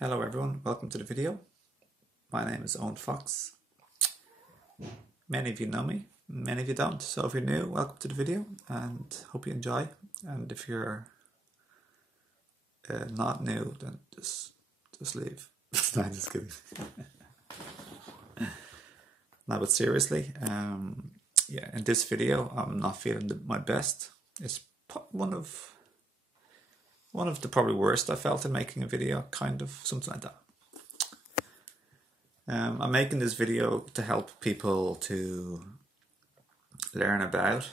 Hello everyone, welcome to the video. My name is Owen Fox. Many of you know me, many of you don't. So if you're new, welcome to the video and hope you enjoy. And if you're not new, then just leave. No, I'm just kidding. No, but seriously, in this video I'm not feeling my best. It's one of the probably worst I felt in making a video, kind of, something like that. I'm making this video to help people to learn about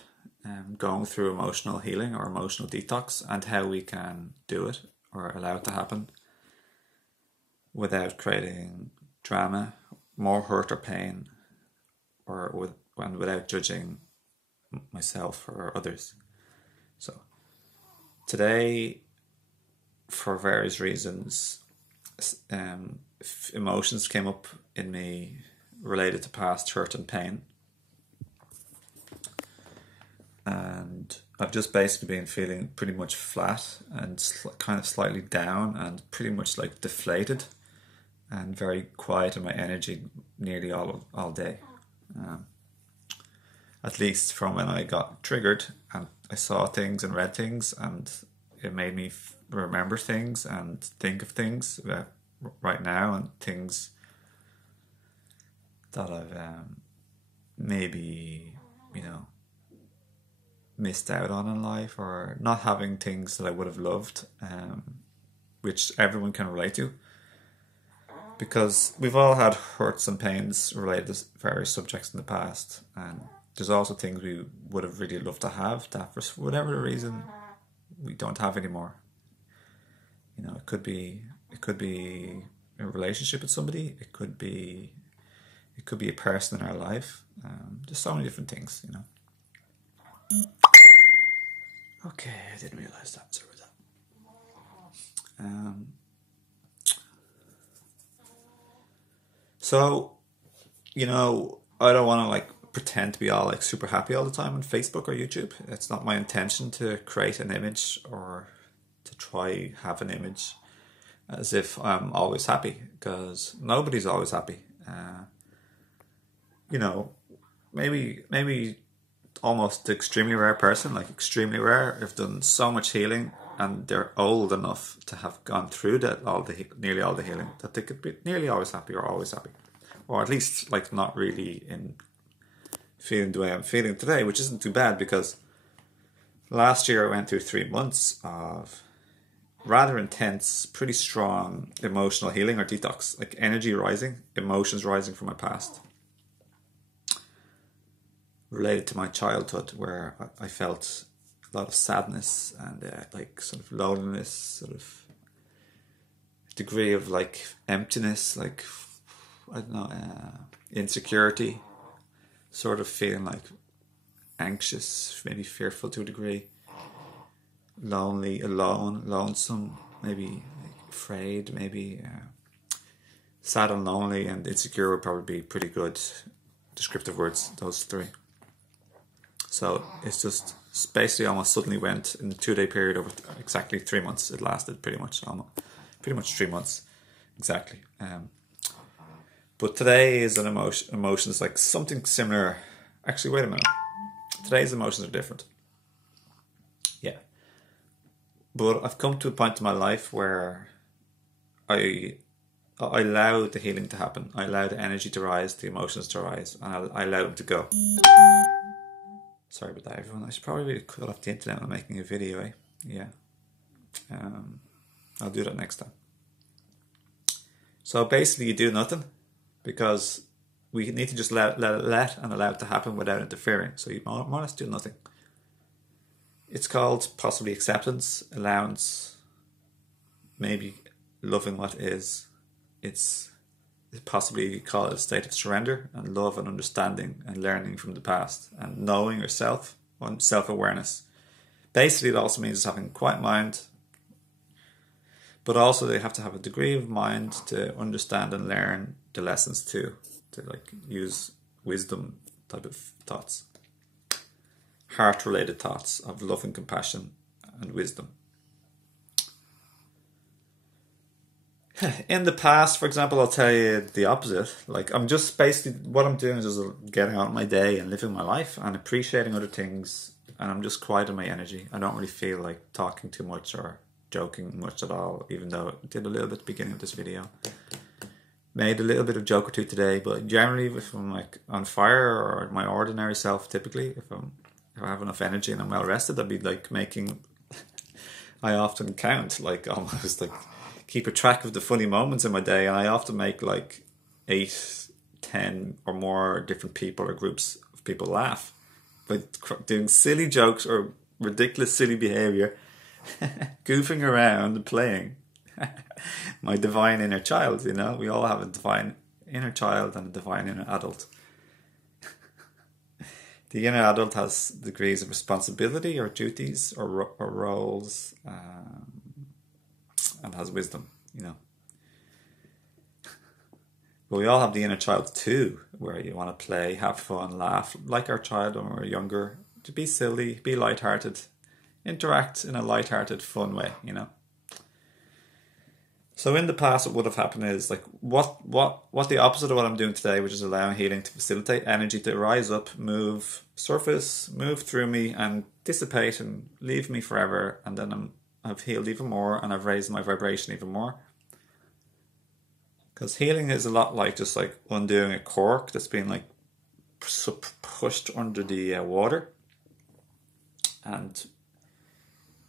going through emotional healing or emotional detox and how we can do it or allow it to happen without creating drama, more hurt or pain, and without judging myself or others. So today, for various reasons, emotions came up in me related to past hurt and pain, and I've just basically been feeling pretty much flat and kind of slightly down and pretty much like deflated and very quiet in my energy nearly all day, at least from when I got triggered and I saw things and read things, and it made me remember things and think of things about right now and things that I've maybe, missed out on in life, or not having things that I would have loved, which everyone can relate to, because we've all had hurts and pains related to various subjects in the past, and there's also things we would have really loved to have that for whatever reason we don't have anymore. It could be a relationship with somebody. It could be a person in our life. Just so many different things, Okay, I didn't realize that. Sorry about that. So, I don't want to pretend to be all super happy all the time on Facebook or YouTube. It's not my intention to create an image or to try have an image as if I'm always happy, because nobody's always happy. Maybe almost extremely rare person, extremely rare, have done so much healing and they're old enough to have gone through nearly all the healing, that they could be nearly always happy or always happy, or at least not really in feeling the way I'm feeling today, which isn't too bad, because last year I went through 3 months of rather intense, pretty strong emotional healing or detox, energy rising, emotions rising from my past, related to my childhood, where I felt a lot of sadness and sort of loneliness, sort of degree of emptiness, I don't know, insecurity, sort of feeling anxious, maybe fearful to a degree, lonely, alone, lonesome, maybe afraid, maybe sad and lonely and insecure would probably be pretty good descriptive words, those three. So it's basically almost suddenly went in a 2-day period over exactly 3 months. It lasted pretty much 3 months exactly. But today is an emotions something similar. Actually, wait a minute. Today's emotions are different. Yeah. But I've come to a point in my life where I allow the healing to happen. I allow the energy to rise, the emotions to rise, and I allow them to go. Sorry about that, everyone. I should probably really cut off the internet when I'm making a video, eh? Yeah. I'll do that next time. So basically you do nothing, because we need to just let and allow it to happen without interfering. So you more or less do nothing. It's called possibly acceptance, allowance, maybe loving what is. It's possibly you call it a state of surrender and love and understanding and learning from the past and knowing yourself and self-awareness. Basically, it also means having a quiet mind, but also they have to have a degree of mind to understand and learn the lessons too, to use wisdom type of thoughts, heart-related thoughts of love and compassion and wisdom. In the past, for example, I'll tell you the opposite. Like, I'm just basically, what I'm doing is just getting on with my day and living my life and appreciating other things. And I'm just quieting my energy. I don't really feel like talking too much or joking much at all, even though I did a little bit at the beginning of this video. Made a little bit of joke or two today, but generally, if I'm like on fire or my ordinary self, typically, if I have enough energy and I'm well rested, I'd be like making, I often count, like almost like keep a track of the funny moments in my day, and I often make like 8, 10 or more different people or groups of people laugh by doing silly jokes or ridiculous silly behavior, goofing around and playing. My divine inner child, you know, we all have a divine inner child and a divine inner adult. The inner adult has degrees of responsibility or duties or roles, and has wisdom, you know. But we all have the inner child too, where you want to play, have fun, laugh, like our child when we were younger, to be silly, be lighthearted, interact in a lighthearted, fun way, you know. So in the past, what would have happened is like what the opposite of what I'm doing today, which is allowing healing to facilitate energy to rise up, move, surface, move through me, and dissipate and leave me forever. And then I've healed even more, and I've raised my vibration even more. Because healing is a lot like just like undoing a cork that's been like pushed under the water, and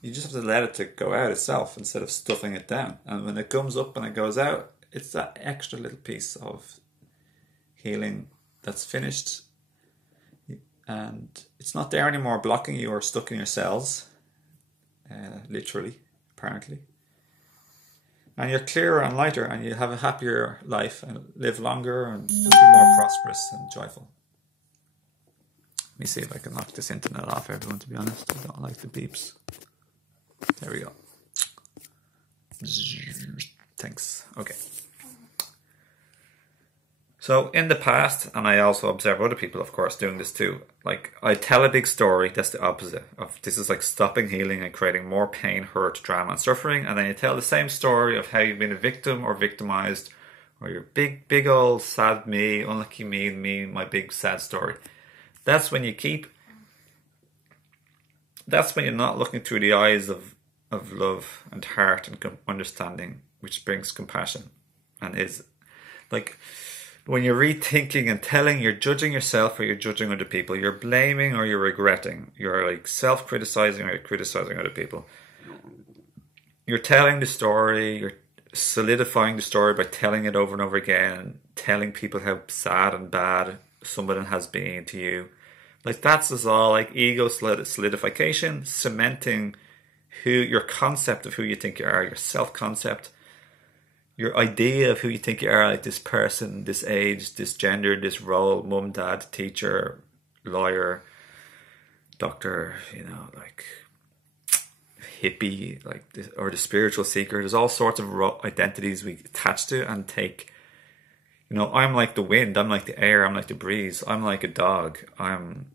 you just have to let it to go out itself instead of stuffing it down. And when it comes up and it goes out, it's that extra little piece of healing that's finished. And it's not there anymore blocking you or stuck in your cells. Literally, apparently. And you're clearer and lighter, and you have a happier life and live longer and just be more prosperous and joyful. Let me see if I can knock this internet off, everyone, to be honest. I don't like the beeps. There we go. Thanks. Okay. So in the past, and I also observe other people, of course, doing this too, like I tell a big story that's the opposite of this is like stopping healing and creating more pain, hurt, drama and suffering. And then you tell the same story of how you've been a victim or victimized, or your big old sad me, unlucky me, my big sad story. That's when you're not looking through the eyes of love and heart and understanding, which brings compassion, and is like when you're rethinking and telling, you're judging yourself or you're judging other people, you're blaming or you're regretting, you're like self-criticizing or you're criticizing other people. You're telling the story, you're solidifying the story by telling it over and over again, telling people how sad and bad someone has been to you. Like that's just all like ego solidification, cementing your concept of who you think you are, your self-concept, your idea of who you think you are, like this person, this age, this gender, this role, mum, dad, teacher, lawyer, doctor, you know, like hippie, like this, or the spiritual seeker. There's all sorts of identities we attach to and take. You know, I'm like the wind, I'm like the air, I'm like the breeze, I'm like a dog, I'm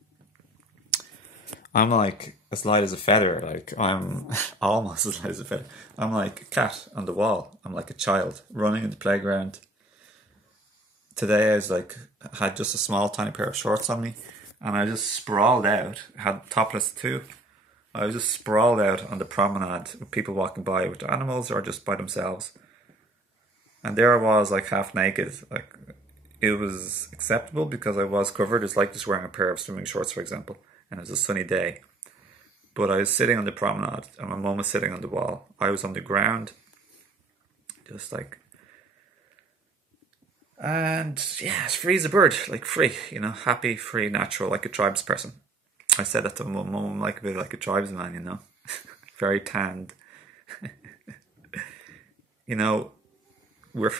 like as light as a feather, like I'm almost as light as a feather. I'm like a cat on the wall. I'm like a child running in the playground. Today I was like, had just a small tiny pair of shorts on me and I just sprawled out, had topless too. I was just sprawled out on the promenade with people walking by with their animals or just by themselves. And there I was like half naked. Like it was acceptable because I was covered. It's like just wearing a pair of swimming shorts, for example. And it was a sunny day. But I was sitting on the promenade and my mum was sitting on the wall. I was on the ground. Just like... And yeah, it's free as a bird. Like free, you know, happy, free, natural, like a tribes person. I said that to my mum, I'm like a bit like a tribesman, you know. Very tanned. You know,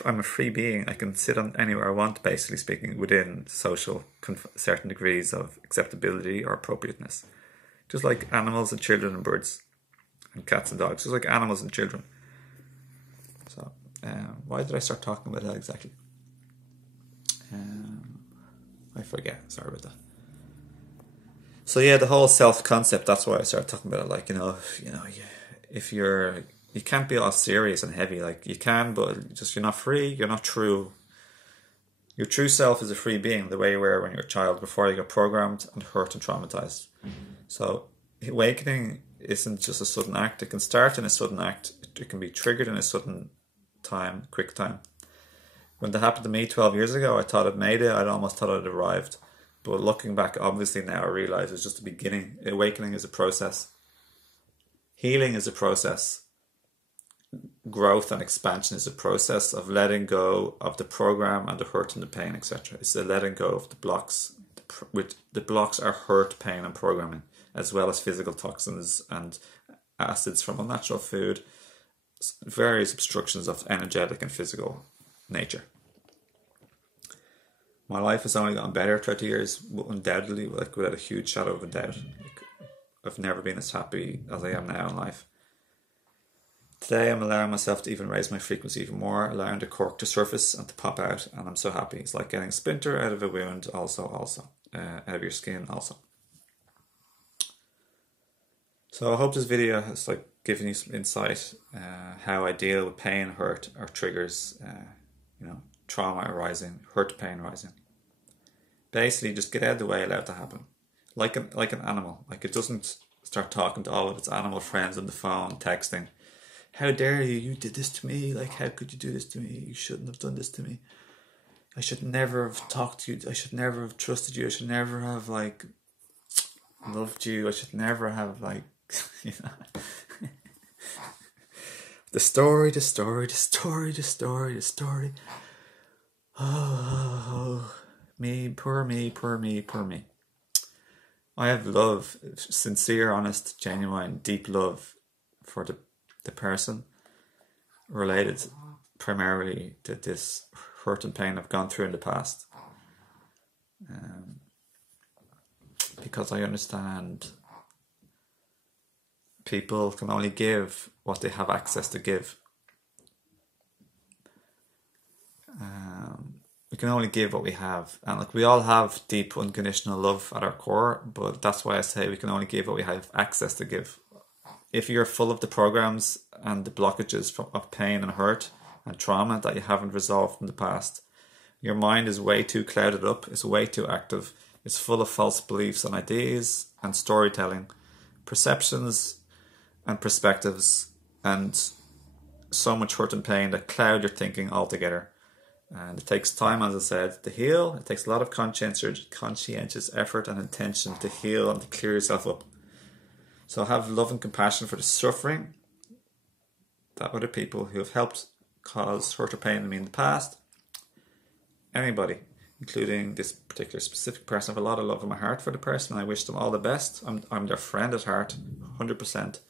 I'm a free being. I can sit on anywhere I want, basically speaking, within social certain degrees of acceptability or appropriateness. Just like animals and children and birds and cats and dogs. Just like animals and children. So, why did I start talking about that exactly? I forget. Sorry about that. So yeah, the whole self-concept, that's why I started talking about it. Like, you know, if you're you can't be all serious and heavy. Like, you can, but just you're not free. You're not true. Your true self is a free being, the way you were when you were a child, before you got programmed and hurt and traumatized. So awakening isn't just a sudden act. It can start in a sudden act. It can be triggered in a sudden time, quick time. When that happened to me 12 years ago, I thought I'd made it. I'd almost thought I'd arrived. But looking back, obviously now I realise it's just the beginning. Awakening is a process. Healing is a process. Growth and expansion is a process of letting go of the program and the hurt and the pain, etc. It's the letting go of the blocks. The blocks are hurt, pain and programming, as well as physical toxins and acids from unnatural food, various obstructions of energetic and physical nature. My life has only gotten better throughout the years, undoubtedly, like without a huge shadow of a doubt. Like, I've never been as happy as I am now in life. Today I'm allowing myself to even raise my frequency even more, allowing the cork to surface and to pop out, and I'm so happy. It's like getting a splinter out of a wound also, out of your skin also. So I hope this video has like given you some insight how I deal with pain, hurt, or triggers, trauma arising, hurt, pain arising. Basically, just get out of the way, allow it to happen. Like an animal. Like, it doesn't start talking to all of its animal friends on the phone, texting. How dare you? You did this to me. Like, how could you do this to me? You shouldn't have done this to me. I should never have talked to you. I should never have trusted you. I should never have, like, loved you. I should never have, like, The story. Oh, me, poor me. I have love, sincere, honest, genuine, deep love for the person, related primarily to this hurt and pain I've gone through in the past. Because I understand people can only give what they have access to give. We can only give what we have, and like, we all have deep unconditional love at our core, but that's why I say we can only give what we have access to give. If you're full of the programs and the blockages of pain and hurt and trauma that you haven't resolved from the past, your mind is way too clouded up, it's way too active, it's full of false beliefs and ideas and storytelling, perceptions and perspectives, and so much hurt and pain that cloud your thinking altogether. And it takes time, as I said, to heal. It takes a lot of conscientious effort and intention to heal and to clear yourself up. So have love and compassion for the suffering that other people who have helped cause hurt or pain in me in the past, anybody, including this particular specific person, I have a lot of love in my heart for the person, and I wish them all the best. I'm their friend at heart, 100%.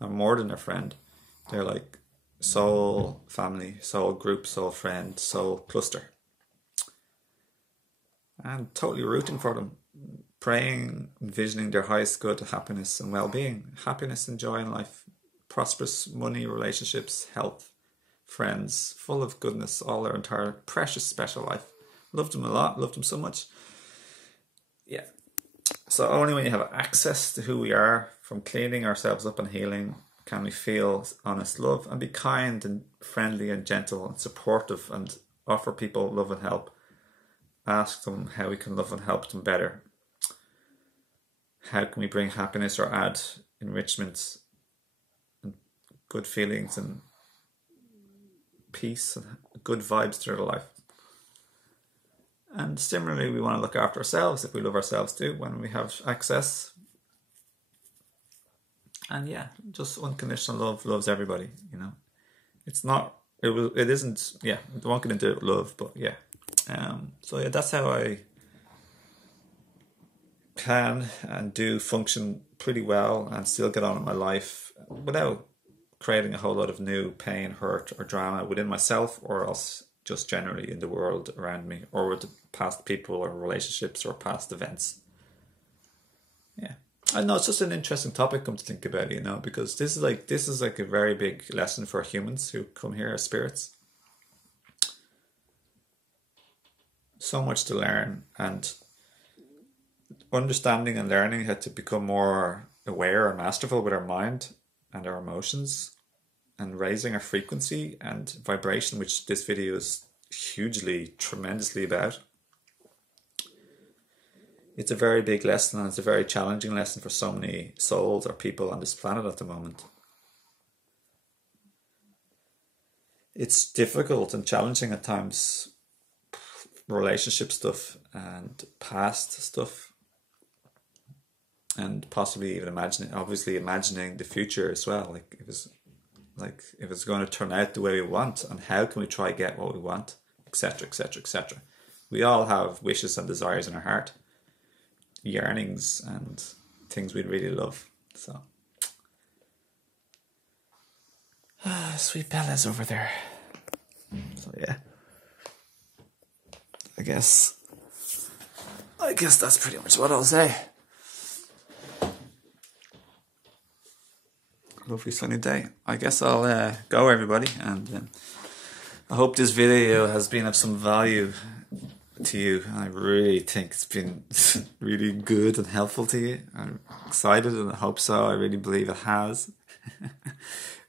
I'm more than their friend. They're like soul family, soul group, soul friend, soul cluster. And totally rooting for them, praying, envisioning their highest good, happiness and well-being, happiness and joy in life, prosperous money, relationships, health, friends, full of goodness, all their entire precious special life. Loved them a lot, loved them so much. Yeah. So only when you have access to who we are, from cleaning ourselves up and healing, can we feel honest love and be kind and friendly and gentle and supportive and offer people love and help. Ask them how we can love and help them better. How can we bring happiness or add enrichment and good feelings and peace and good vibes through their life. And similarly, we want to look after ourselves if we love ourselves too, when we have access. And yeah, just unconditional love loves everybody, you know. It isn't, I won't get into love, but yeah. So yeah, that's how I can and do function pretty well and still get on in my life without creating a whole lot of new pain, hurt or drama within myself, or else just generally in the world around me, or with past people or relationships or past events. Yeah. I know it's just an interesting topic come to think about, you know, because this is like a very big lesson for humans who come here as spirits. So much to learn, and understanding and learning how to become more aware and masterful with our mind and our emotions and raising our frequency and vibration, which this video is hugely, tremendously about. It's a very big lesson, and it's a very challenging lesson for so many souls or people on this planet at the moment. It's difficult and challenging at times, relationship stuff and past stuff, and possibly even imagining the future as well. Like if it's going to turn out the way we want, and how can we try to get what we want, etc., etc., etc. We all have wishes and desires in our heart, yearnings and things we'd really love. So, sweet Bella's over there. So yeah, I guess that's pretty much what I'll say. Lovely sunny day. I guess I'll go, everybody, and I hope this video has been of some value to you. I really think it's been really good and helpful to you. I'm excited and I hope so. I really believe it has.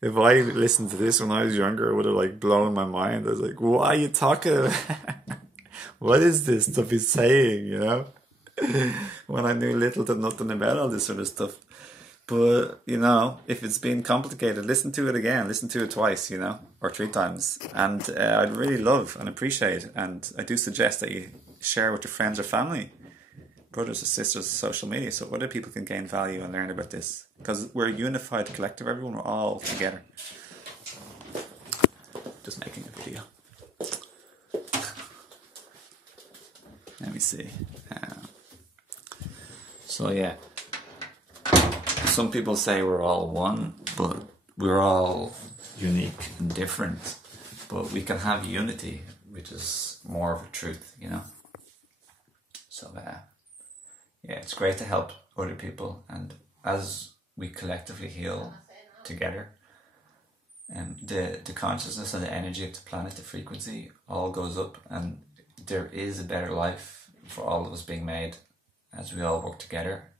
If I listened to this when I was younger, it would have blown my mind. I was like, what are you talking about? What is this stuff he's saying, when I knew little to nothing about all this sort of stuff. But, if it's been complicated, listen to it again. Listen to it twice, or 3 times. And I'd really love and appreciate, and I do suggest that you share with your friends or family, brothers or sisters, on social media, so other people can gain value and learn about this. Because we're a unified collective, everyone. We're all together. Just making a video. Let me see. So, yeah. Some people say we're all one, but we're all unique and different. But we can have unity, which is more of a truth, So, yeah, it's great to help other people. And as we collectively heal together, the consciousness and the energy of the planet, the frequency, all goes up. And there is a better life for all of us being made as we all work together.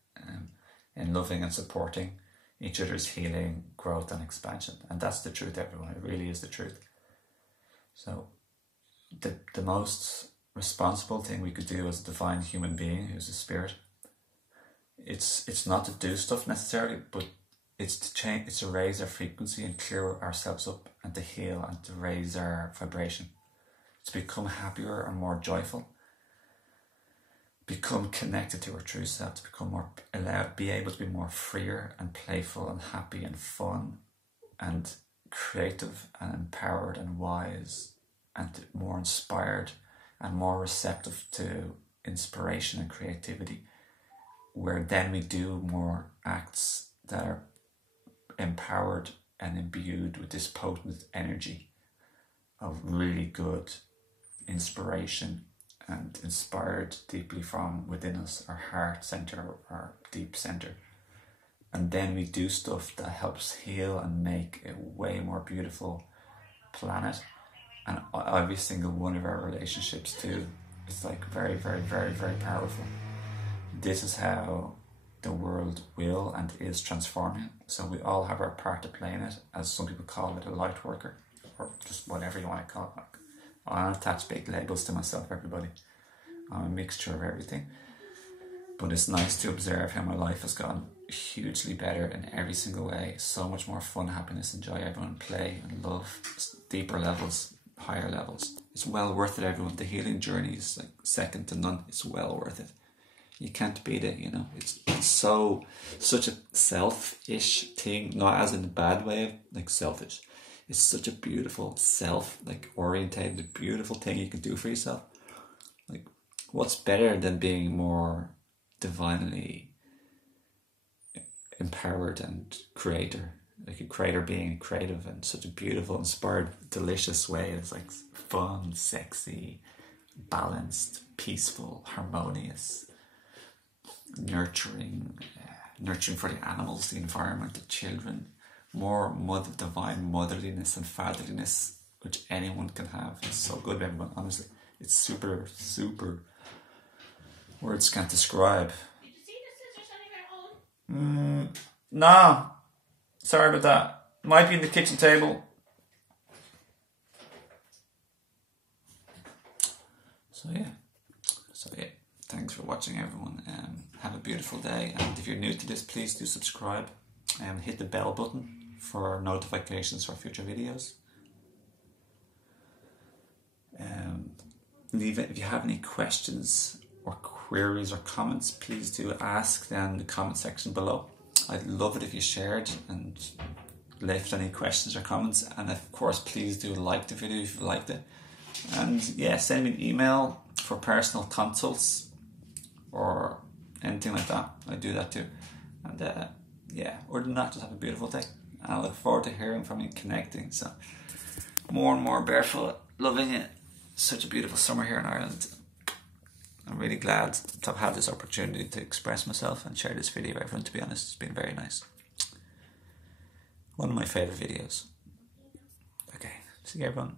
In loving and supporting each other's healing, growth and expansion. And that's the truth, everyone. It really is the truth. So the most responsible thing we could do as a divine human being who's a spirit, it's not to do stuff necessarily, but it's to change, it's to raise our frequency and clear ourselves up and to heal and to raise our vibration. To become happier and more joyful. Become connected to our true self, to become more be able to be more freer and playful and happy and fun and creative and empowered and wise and more inspired and more receptive to inspiration and creativity, where then we do more acts that are empowered and imbued with this potent energy of really good inspiration and inspired deeply from within us, our heart center, our deep center. And then we do stuff that helps heal and make a way more beautiful planet. And every single one of our relationships too. It's very, very, very, very powerful. This is how the world will and is transforming. So we all have our part to play in it, as some people call it, a light worker, or just whatever you want to call it. I don't attach big labels to myself, everybody. I'm a mixture of everything. But it's nice to observe how my life has gotten hugely better in every single way. So much more fun, happiness, and joy, everyone. Play and love, deeper levels, higher levels. It's well worth it, everyone. The healing journey is second to none. It's well worth it. You can't beat it, It's such a selfish thing, not as in a bad way, selfish. It's such a beautiful orientated, beautiful thing you can do for yourself. What's better than being more divinely empowered and creator? A creator being creative in such a beautiful, inspired, delicious way. It's fun, sexy, balanced, peaceful, harmonious, nurturing for the animals, the environment, the children. More divine motherliness and fatherliness, which anyone can have. It's so good, everyone, honestly. It's super, super. Words can't describe. Did you see the scissors anywhere home? No. Sorry about that. Might be in the kitchen table. So yeah, thanks for watching, everyone. Have a beautiful day, and if you're new to this, please do subscribe and hit the bell button for notifications for future videos. Leave it if you have any questions or queries or comments. Please do ask them in the comment section below. I'd love it if you shared and left any questions or comments, and of course please do like the video if you liked it, and yeah, send me an email for personal consults or anything like that. I do that too. And yeah, other than that, just have a beautiful day, and I look forward to hearing from you and connecting. So more and more barefoot, loving it. Such a beautiful summer here in Ireland. I'm really glad to have had this opportunity to express myself and share this video with everyone. To be honest, it's been very nice. One of my favourite videos. Okay, see you everyone.